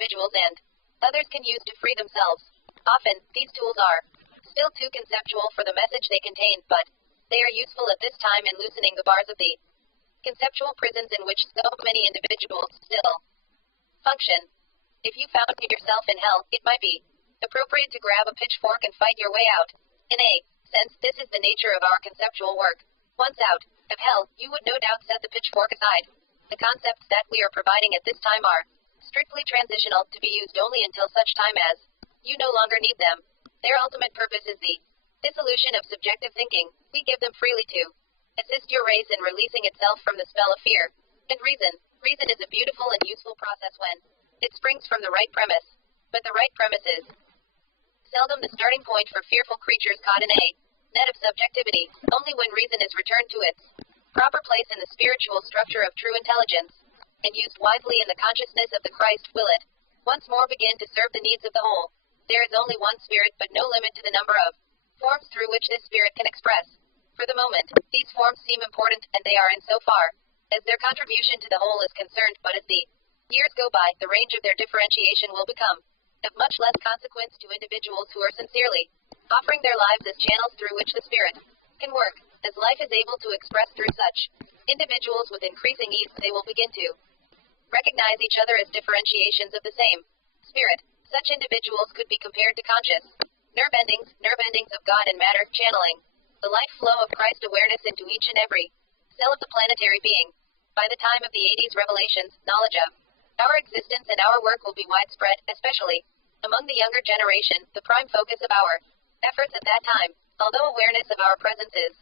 individuals and others can use to free themselves. Often, these tools are still too conceptual for the message they contain, but they are useful at this time in loosening the bars of the conceptual prisons in which so many individuals still function. If you found yourself in hell, it might be appropriate to grab a pitchfork and fight your way out. In a sense, this is the nature of our conceptual work. Once out of hell, you would no doubt set the pitchfork aside. The concepts that we are providing at this time are strictly transitional, to be used only until such time as you no longer need them. Their ultimate purpose is the dissolution of subjective thinking. We give them freely to assist your race in releasing itself from the spell of fear and reason. Reason is a beautiful and useful process when it springs from the right premise. But the right premise is seldom the starting point for fearful creatures caught in a net of subjectivity. Only when reason is returned to its proper place in the spiritual structure of true intelligence, and used wisely in the consciousness of the Christ, will it once more begin to serve the needs of the whole. There is only one spirit, but no limit to the number of forms through which this spirit can express. For the moment, these forms seem important, and they are in so far as their contribution to the whole is concerned, but as the years go by, the range of their differentiation will become of much less consequence to individuals who are sincerely offering their lives as channels through which the spirit can work. As life is able to express through such individuals with increasing ease, they will begin to recognize each other as differentiations of the same spirit. Such individuals could be compared to conscious nerve endings of God and matter, channeling the life flow of Christ awareness into each and every cell of the planetary being. By the time of the 80s revelations, knowledge of our existence and our work will be widespread, especially among the younger generation, the prime focus of our efforts at that time. Although awareness of our presence is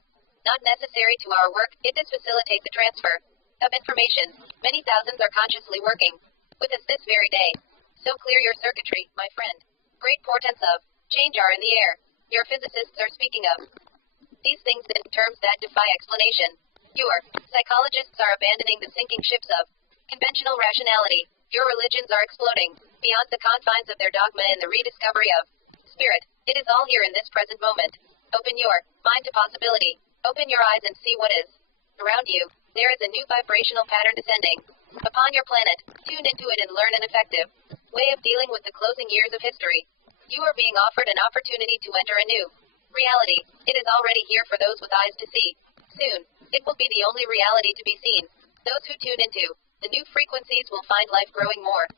not necessary to our work, it does facilitate the transfer of information. Many thousands are consciously working with us this very day. So clear your circuitry, my friend. Great portents of change are in the air. Your physicists are speaking of these things in terms that defy explanation. Your psychologists are abandoning the sinking ships of conventional rationality. Your religions are exploding beyond the confines of their dogma in the rediscovery of spirit. It is all here in this present moment. Open your mind to possibility. Open your eyes and see what is around you. There is a new vibrational pattern descending upon your planet. Tune into it and learn an effective way of dealing with the closing years of history. You are being offered an opportunity to enter a new reality. It is already here for those with eyes to see. Soon, it will be the only reality to be seen. Those who tune into the new frequencies will find life growing more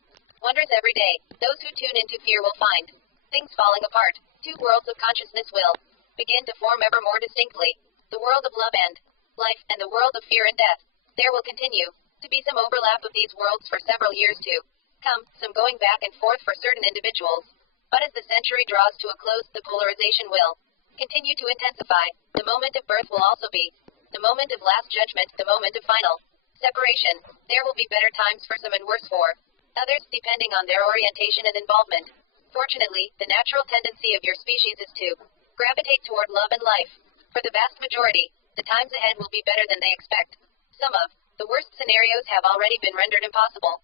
wondrous every day. Those who tune into fear will find things falling apart. Two worlds of consciousness will begin to form ever more distinctly. The world of love and life, and the world of fear and death. There will continue to be some overlap of these worlds for several years to come, some going back and forth for certain individuals. But as the century draws to a close, the polarization will continue to intensify. The moment of birth will also be the moment of last judgment, the moment of final separation. There will be better times for some and worse for others, depending on their orientation and involvement. Fortunately, the natural tendency of your species is to gravitate toward love and life. For the vast majority, the times ahead will be better than they expect. Some of the worst scenarios have already been rendered impossible,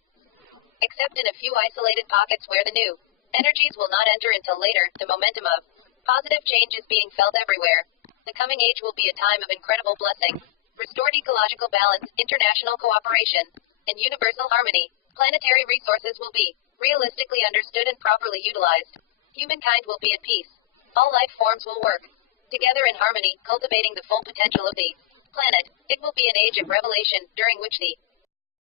except in a few isolated pockets where the new energies will not enter until later. The momentum of positive change is being felt everywhere. The coming age will be a time of incredible blessing. Restored ecological balance, international cooperation, and universal harmony. Planetary resources will be realistically understood and properly utilized. Humankind will be at peace. All life forms will work together in harmony, cultivating the full potential of the planet. It will be an age of revelation, during which the